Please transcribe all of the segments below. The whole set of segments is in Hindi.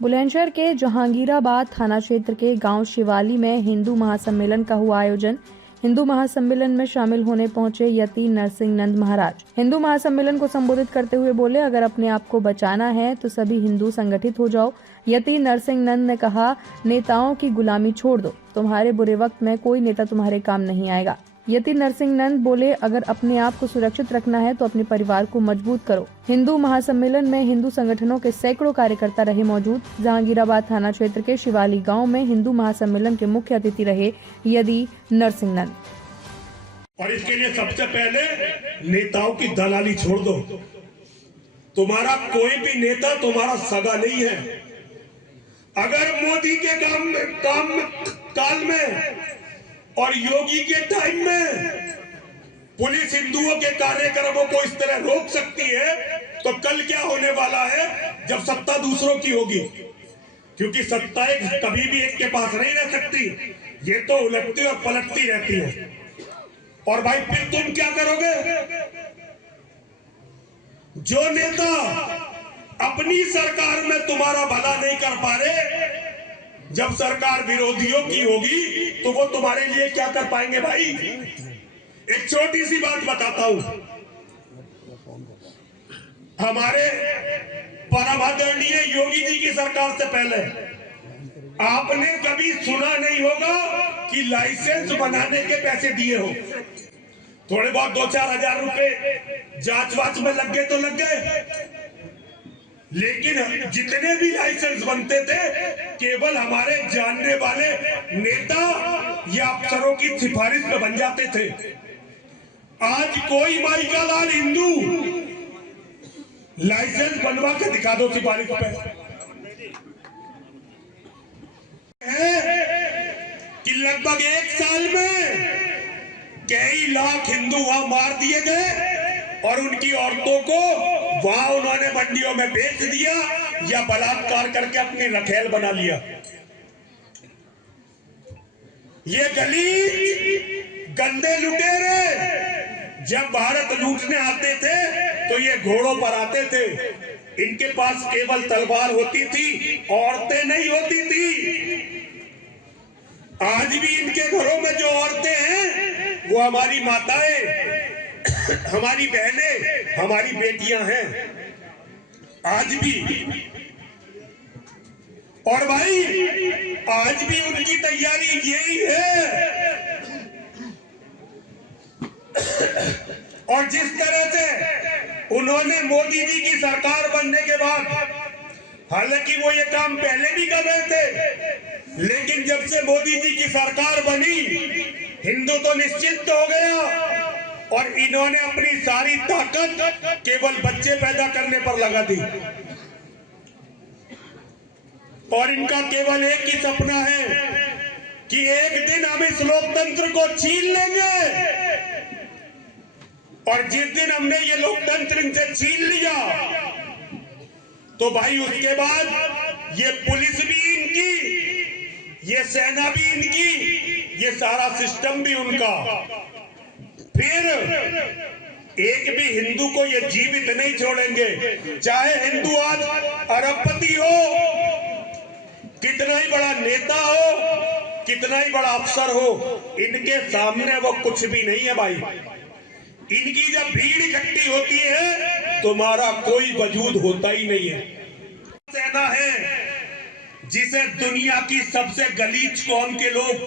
बुलंदशहर के जहांगीराबाद थाना क्षेत्र के गांव शिवाली में हिंदू महासम्मेलन का हुआ आयोजन। हिंदू महासम्मेलन में शामिल होने पहुंचे यति नरसिंह नंद महाराज हिंदू महासम्मेलन को संबोधित करते हुए बोले, अगर अपने आप को बचाना है तो सभी हिंदू संगठित हो जाओ। यति नरसिंह नंद ने कहा, नेताओं की गुलामी छोड़ दो, तुम्हारे बुरे वक्त में कोई नेता तुम्हारे काम नहीं आएगा। यति नरसिंह नंद बोले, अगर अपने आप को सुरक्षित रखना है तो अपने परिवार को मजबूत करो। हिंदू महासम्मेलन में हिंदू संगठनों के सैकड़ों कार्यकर्ता रहे मौजूद। जहांगीराबाद थाना क्षेत्र के शिवाली गांव में हिंदू महासम्मेलन के मुख्य अतिथि रहे यति नरसिंह नंद। और इसके लिए सबसे पहले नेताओं की दलाली छोड़ दो। तुम्हारा कोई भी नेता तुम्हारा सगा नहीं है। अगर मोदी के काल में और योगी के टाइम में पुलिस हिंदुओं के कार्यक्रमों को इस तरह रोक सकती है, तो कल क्या होने वाला है जब सत्ता दूसरों की होगी। क्योंकि सत्ता कभी भी एक के पास नहीं रह सकती, ये तो उलटती और पलटती रहती है। और भाई फिर तुम क्या करोगे? जो नेता अपनी सरकार में तुम्हारा भला नहीं कर पा रहे, जब सरकार विरोधियों की होगी तो वो तुम्हारे लिए क्या कर पाएंगे? भाई एक छोटी सी बात बताता हूं। हमारे परम आदरणीय योगी जी की सरकार से पहले आपने कभी सुना नहीं होगा कि लाइसेंस बनाने के पैसे दिए हो। थोड़े बहुत 2-4 हजार रुपए जांच वाच में लग गए तो लग गए, लेकिन जितने भी लाइसेंस बनते थे केवल हमारे जानने वाले नेता या अफसरों की सिफारिश पे बन जाते थे। आज कोई माई का लाल हिंदू लाइसेंस बनवा के दिखा दो सिफारिश पे, कि लगभग 1 साल में कई लाख हिंदू वहां मार दिए गए और उनकी औरतों को वहां उन्होंने मंडियों में बेच दिया या बलात्कार करके अपनी रखेल बना लिया। ये गलीच गंदे लुटेरे जब भारत लूटने आते थे तो ये घोड़ों पर आते थे। इनके पास केवल तलवार होती थी, औरतें नहीं होती थी। आज भी इनके घरों में जो औरतें हैं वो हमारी माताएं, हमारी बहनें, हमारी बेटियां हैं आज भी। और भाई आज भी उनकी तैयारी यही है। और जिस तरह से उन्होंने मोदी जी की सरकार बनने के बाद, हालांकि वो ये काम पहले भी कर रहे थे, लेकिन जब से मोदी जी की सरकार बनी हिंदू तो निश्चित हो गया और इन्होंने अपनी सारी ताकत केवल बच्चे पैदा करने पर लगा दी। और इनका केवल एक ही सपना है कि एक दिन हम इस लोकतंत्र को छीन लेंगे। और जिस दिन हमने ये लोकतंत्र इनसे छीन लिया तो भाई उसके बाद ये पुलिस भी इनकी, ये सेना भी इनकी, ये सारा सिस्टम भी उनका। फिर एक भी हिंदू को ये जीवित नहीं छोड़ेंगे। चाहे हिंदू आज अरबपति हो, कितना ही बड़ा नेता हो, कितना ही बड़ा अफसर हो, इनके सामने वो कुछ भी नहीं है भाई। इनकी जब भीड़ इकट्ठी होती है तुम्हारा कोई वजूद होता ही नहीं है। सेना है जिसे दुनिया की सबसे गलीच कौम के लोग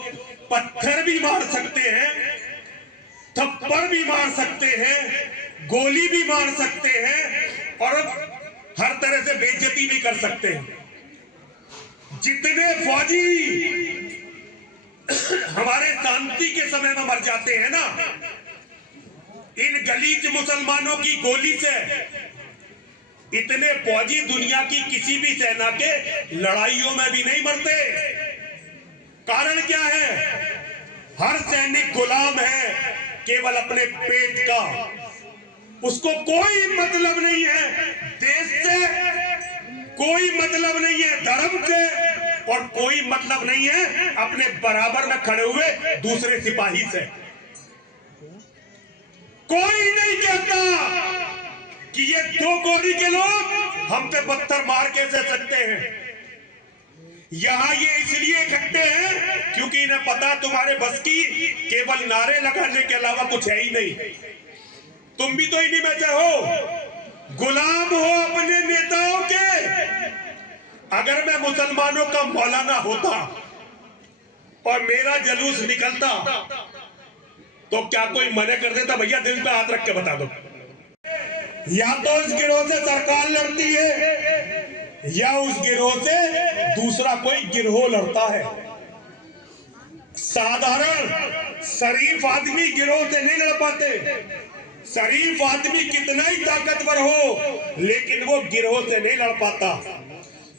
पत्थर भी मार सकते हैं, थप्पड़ भी मार सकते हैं, गोली भी मार सकते हैं और हर तरह से बेइज्जती भी कर सकते हैं। जितने फौजी हमारे शांति के समय में मर जाते हैं ना, इन गलीच मुसलमानों की गोली से इतने फौजी दुनिया की किसी भी सेना के लड़ाइयों में भी नहीं मरते। कारण क्या है? हर सैनिक गुलाम है केवल अपने पेट का। उसको कोई मतलब नहीं है देश से, कोई मतलब नहीं है धर्म से, और कोई मतलब नहीं है अपने बराबर में खड़े हुए दूसरे सिपाही से। कोई नहीं कहता कि ये 2 कौड़ी के लोग हम पे पत्थर मार के दे सकते हैं। यहाँ ये इसलिए इकट्ठे हैं क्योंकि इन्हें पता तुम्हारे बस की केवल नारे लगाने के अलावा कुछ है ही नहीं। तुम भी तो इन्हीं में से हो, गुलाम हो अपने नेताओं के। अगर मैं मुसलमानों का मौलाना होता और मेरा जुलूस निकलता तो क्या कोई मना कर देता? भैया दिल पे हाथ रख के बता दो। या तो इस गिरोह से सरकार लड़ती है या उस गिरोह से दूसरा कोई गिरोह लड़ता है। साधारण शरीफ आदमी गिरोह से नहीं लड़ पाते। शरीफ आदमी कितना ही ताकतवर हो लेकिन वो गिरोह से नहीं लड़ पाता।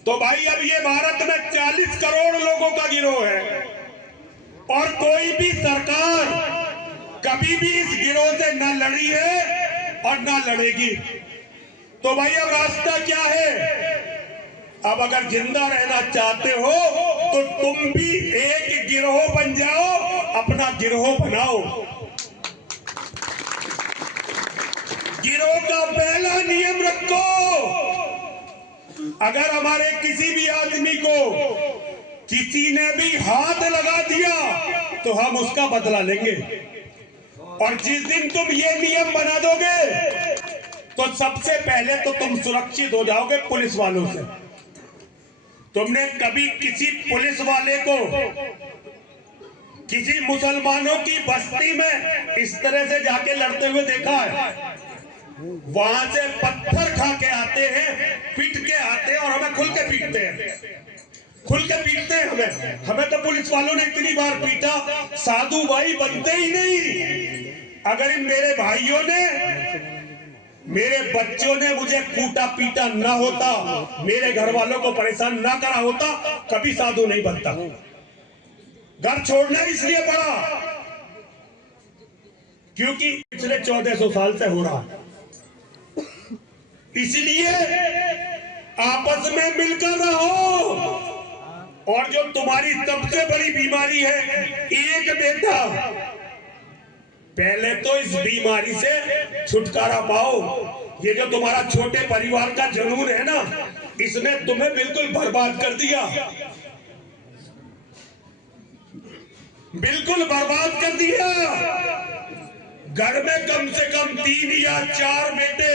तो भाई अब ये भारत में 40 करोड़ लोगों का गिरोह है और कोई भी सरकार कभी भी इस गिरोह से न लड़ी है और न लड़ेगी। तो भाई अब रास्ता क्या है? अब अगर जिंदा रहना चाहते हो तो तुम भी एक गिरोह बन जाओ, अपना गिरोह बनाओ। गिरोह का पहला नियम रखो, अगर हमारे किसी भी आदमी को किसी ने भी हाथ लगा दिया तो हम उसका बदला लेंगे। और जिस दिन तुम ये नियम बना दोगे तो सबसे पहले तो तुम सुरक्षित हो जाओगे पुलिस वालों से। तुमने कभी किसी पुलिस वाले को किसी मुसलमानों की बस्ती में इस तरह से जाके लड़ते हुए देखा है? वहां से पत्थर खा के आते हैं, पीट के आते हैं और हमें खुल के पीटते हैं, खुल के पीटते हैं। हमें तो पुलिस वालों ने इतनी बार पीटा, साधु भाई बनते ही नहीं। अगर इन मेरे भाइयों ने, मेरे बच्चों ने मुझे कूटा पीटा ना होता, मेरे घर वालों को परेशान ना करा होता, कभी साधु नहीं बनता। घर छोड़ना इसलिए पड़ा क्योंकि पिछले 1400 साल से हो रहा है। इसलिए आपस में मिलकर रहो। और जो तुम्हारी सबसे बड़ी बीमारी है, एक बेटा, पहले तो इस बीमारी से छुटकारा पाओ। ये जो तुम्हारा छोटे परिवार का जुनून है ना, इसने तुम्हें बिल्कुल बर्बाद कर दिया, बिल्कुल बर्बाद कर दिया। घर में कम से कम 3 या 4 बेटे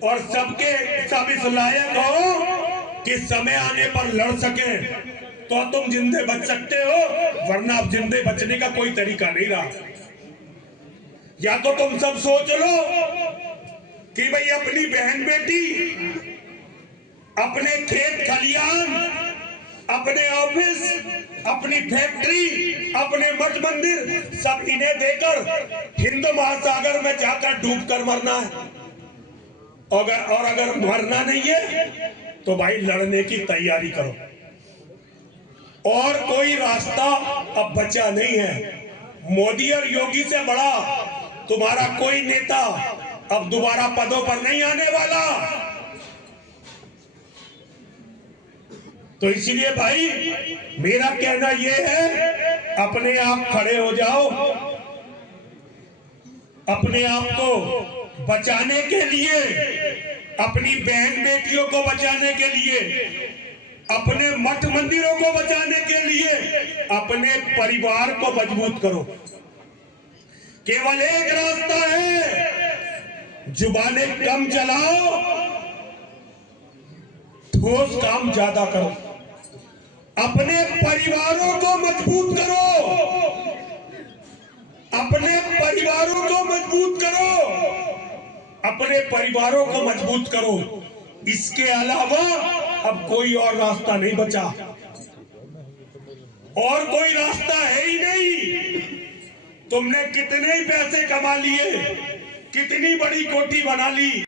और सबके सब इस लायक हो कि समय आने पर लड़ सके तो तुम जिंदे बच सकते हो, वरना अब जिंदे बचने का कोई तरीका नहीं रहा। या तो तुम सब सोच लो कि भाई अपनी बहन बेटी, अपने खेत खलियान, अपने ऑफिस, अपनी फैक्ट्री, अपने मठ मंदिर सब इन्हें देकर हिंद महासागर में जाकर डूब कर मरना है। और अगर मरना नहीं है तो भाई लड़ने की तैयारी करो। और कोई रास्ता अब बचा नहीं है। मोदी और योगी से बड़ा तुम्हारा कोई नेता अब दोबारा पदों पर नहीं आने वाला। तो इसलिए भाई मेरा कहना यह है, अपने आप खड़े हो जाओ। अपने आप को बचाने के लिए, अपनी बहन बेटियों को बचाने के लिए, अपने मठ मंदिरों को बचाने के लिए अपने परिवार को मजबूत करो। केवल एक रास्ता है, जुबानें कम चलाओ, ठोस काम ज्यादा करो। अपने परिवारों को मजबूत करो, अपने परिवारों को मजबूत करो, अपने परिवारों को मजबूत करो। इसके अलावा अब कोई और रास्ता नहीं बचा, और कोई रास्ता है ही नहीं। तुमने कितने ही पैसे कमा लिए, कितनी बड़ी कोठी बना ली,